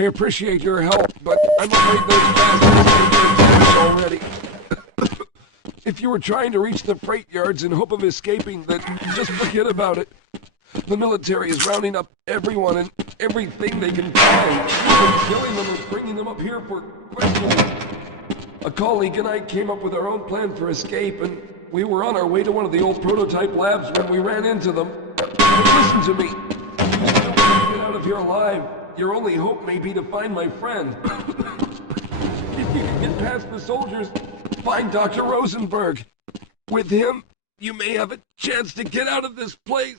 I appreciate your help, but I'm afraid those bastards are already. If you were trying to reach the freight yards in hope of escaping, then just forget about it. The military is rounding up everyone and everything they can find, even killing them or bringing them up here for questioning. A colleague and I came up with our own plan for escape, and we were on our way to one of the old prototype labs when we ran into them. But listen to me. If you don't want to get out of here alive, your only hope may be to find my friend. If you can get past the soldiers, find Dr. Rosenberg. With him, you may have a chance to get out of this place.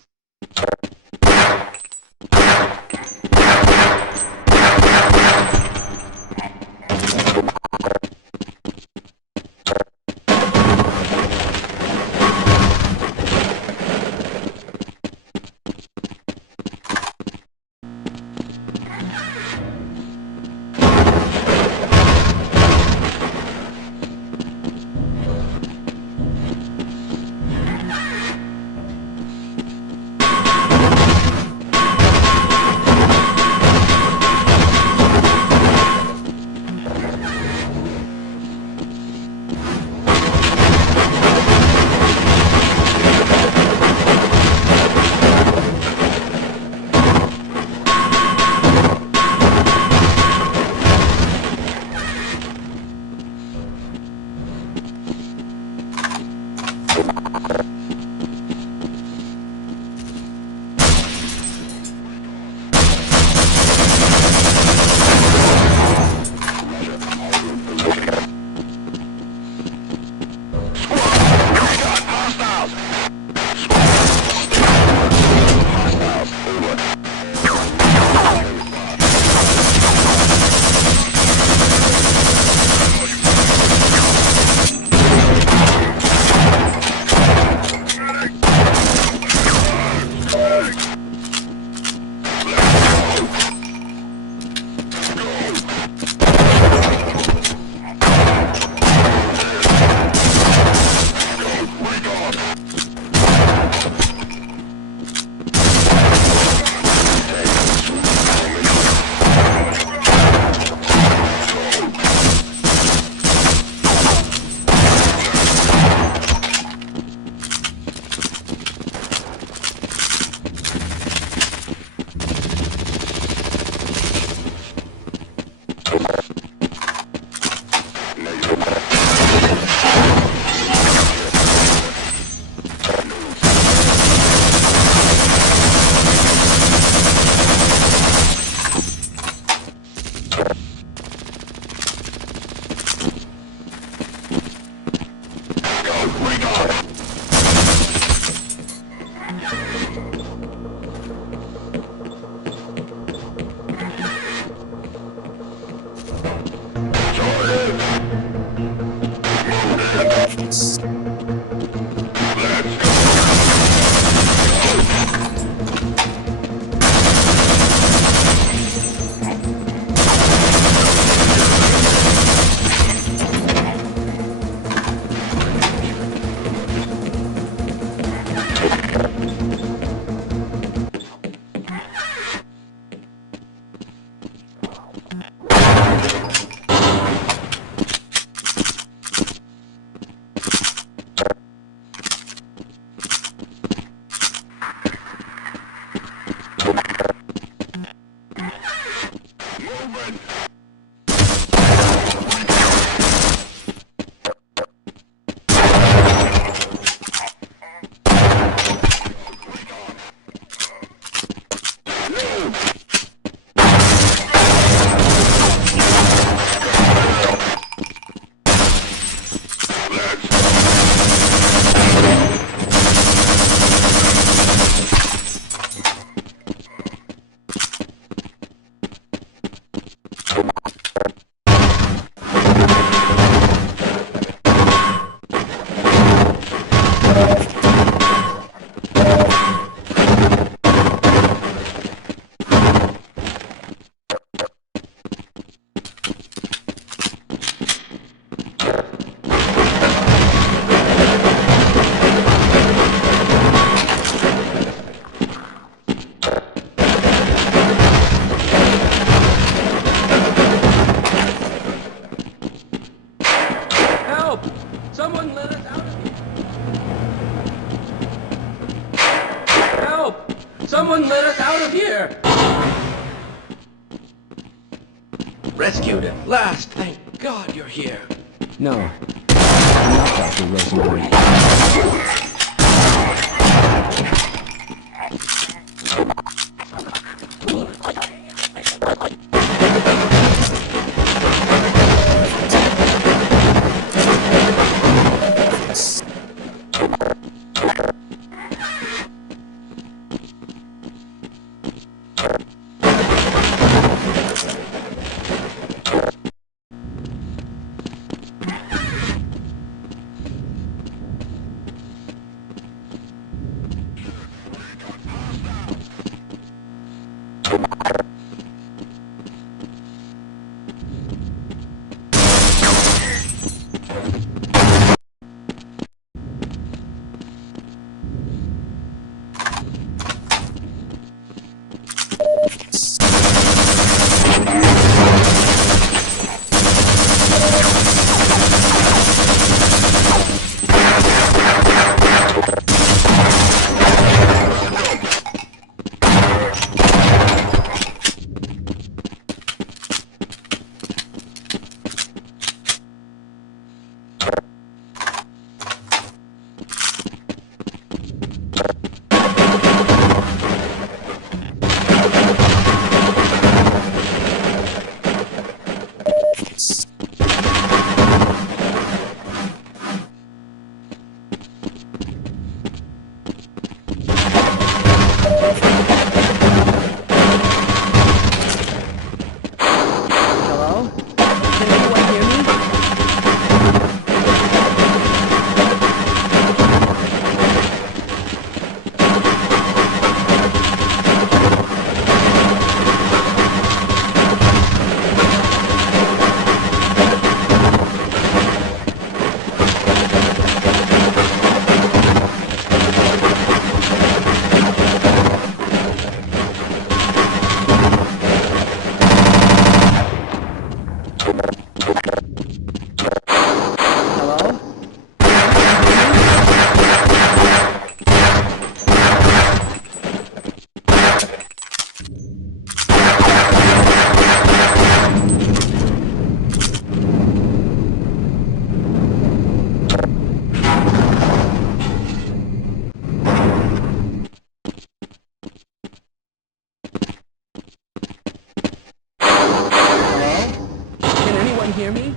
Someone let us out of here! Rescued at last! Thank God you're here! No, I'm not Dr. Rosenberg. Hear me?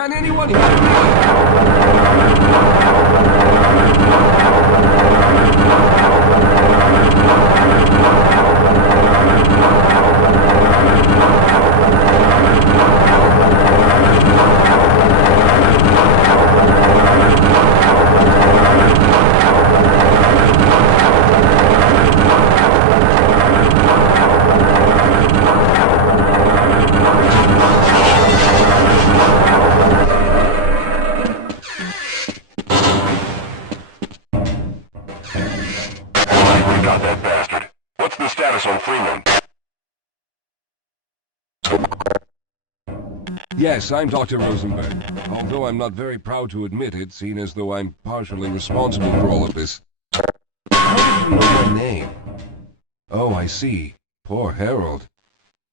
Can anyone hear me? Got that bastard. What's the status on Freeman? Yes, I'm Dr. Rosenberg. Although I'm not very proud to admit it, seeing as though I'm partially responsible for all of this. How did you know my name? Oh, I see. Poor Harold.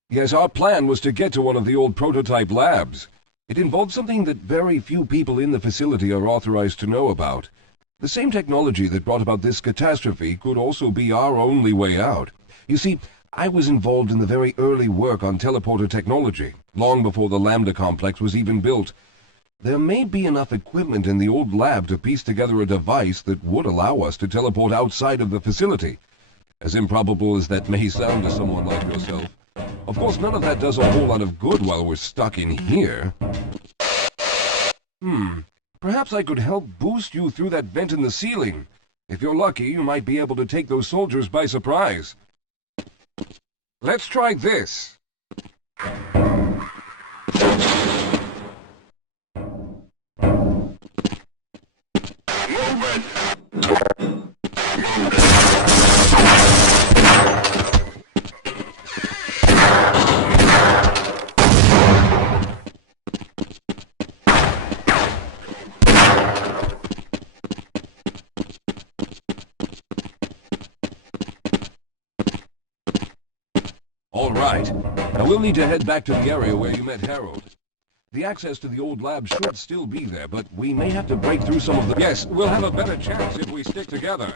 Yes, our plan was to get to one of the old prototype labs. It involved something that very few people in the facility are authorized to know about. The same technology that brought about this catastrophe could also be our only way out. You see, I was involved in the very early work on teleporter technology, long before the Lambda complex was even built. There may be enough equipment in the old lab to piece together a device that would allow us to teleport outside of the facility. As improbable as that may sound to someone like yourself. Of course, none of that does a whole lot of good while we're stuck in here. Perhaps I could help boost you through that vent in the ceiling. If you're lucky, you might be able to take those soldiers by surprise. Let's try this. All right. Now we'll need to head back to the area where you met Harold. The access to the old lab should still be there, but we may have to break through some of the... Yes, we'll have a better chance if we stick together.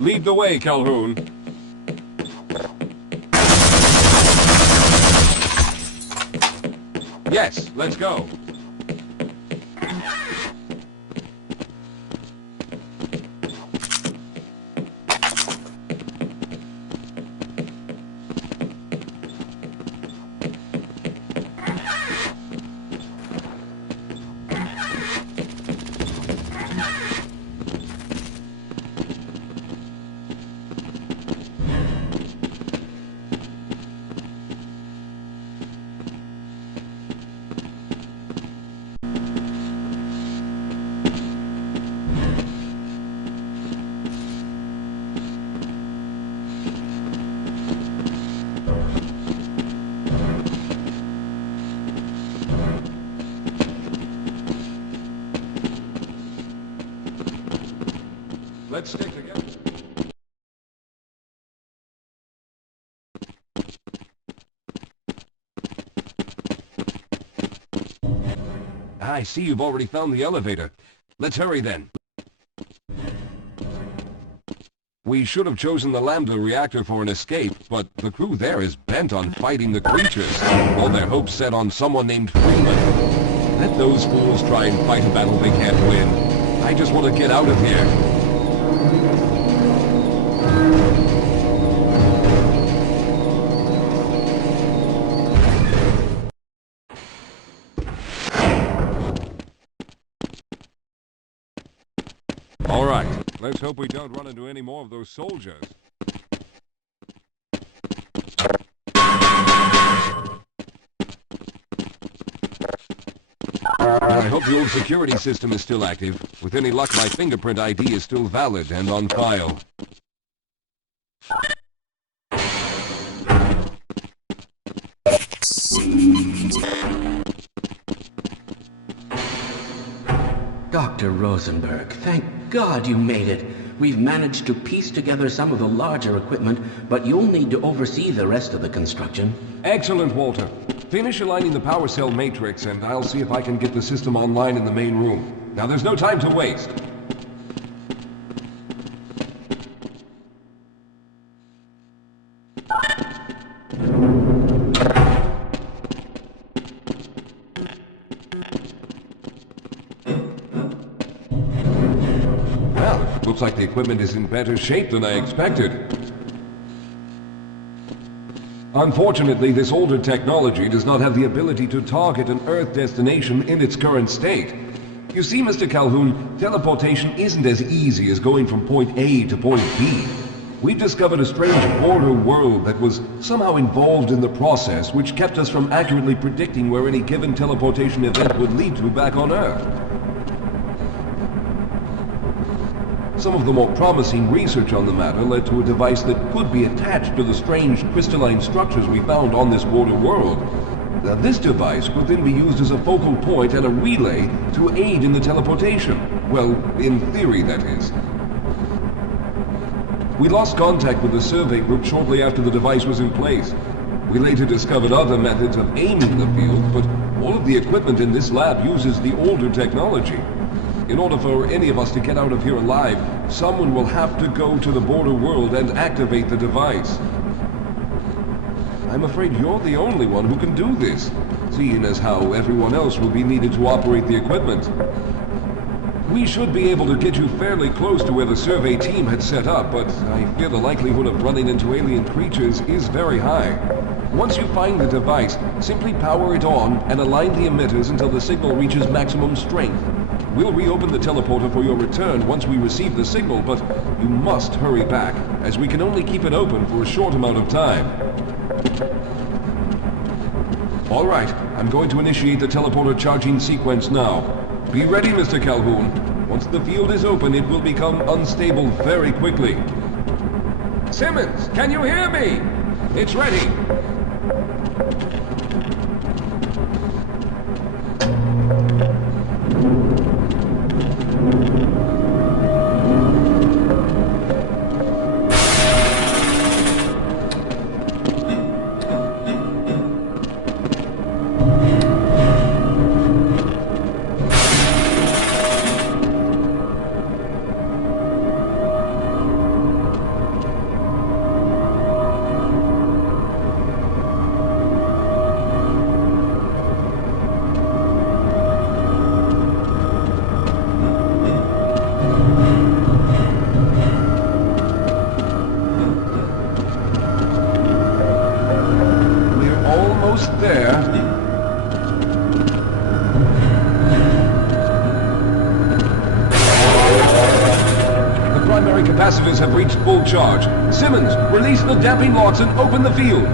Lead the way, Calhoun. Yes, let's go. Let's stick together. I see you've already found the elevator. Let's hurry then. We should have chosen the Lambda reactor for an escape, but the crew there is bent on fighting the creatures. All their hopes set on someone named Freeman. Let those fools try and fight a battle they can't win. I just want to get out of here. All right, let's hope we don't run into any more of those soldiers. I hope the old security system is still active. With any luck, my fingerprint ID is still valid and on file. Dr. Rosenberg, thank God you made it. We've managed to piece together some of the larger equipment, but you'll need to oversee the rest of the construction. Excellent, Walter. Finish aligning the power cell matrix, and I'll see if I can get the system online in the main room. Now, there's no time to waste. Well, looks like the equipment is in better shape than I expected. Unfortunately, this older technology does not have the ability to target an Earth destination in its current state. You see, Mr. Calhoun, teleportation isn't as easy as going from point A to point B. We've discovered a strange border world that was somehow involved in the process, which kept us from accurately predicting where any given teleportation event would lead to back on Earth. Some of the more promising research on the matter led to a device that could be attached to the strange crystalline structures we found on this border world. Now, this device could then be used as a focal point and a relay to aid in the teleportation. Well, in theory, that is. We lost contact with the survey group shortly after the device was in place. We later discovered other methods of aiming the field, but all of the equipment in this lab uses the older technology. In order for any of us to get out of here alive, someone will have to go to the border world and activate the device. I'm afraid you're the only one who can do this, seeing as how everyone else will be needed to operate the equipment. We should be able to get you fairly close to where the survey team had set up, but I fear the likelihood of running into alien creatures is very high. Once you find the device, simply power it on and align the emitters until the signal reaches maximum strength. We'll reopen the teleporter for your return once we receive the signal, but you must hurry back, as we can only keep it open for a short amount of time. All right, I'm going to initiate the teleporter charging sequence now. Be ready, Mr. Calhoun. Once the field is open, it will become unstable very quickly. Simmons, can you hear me? It's ready. Capacitors have reached full charge. Simmons, release the damping locks and open the field.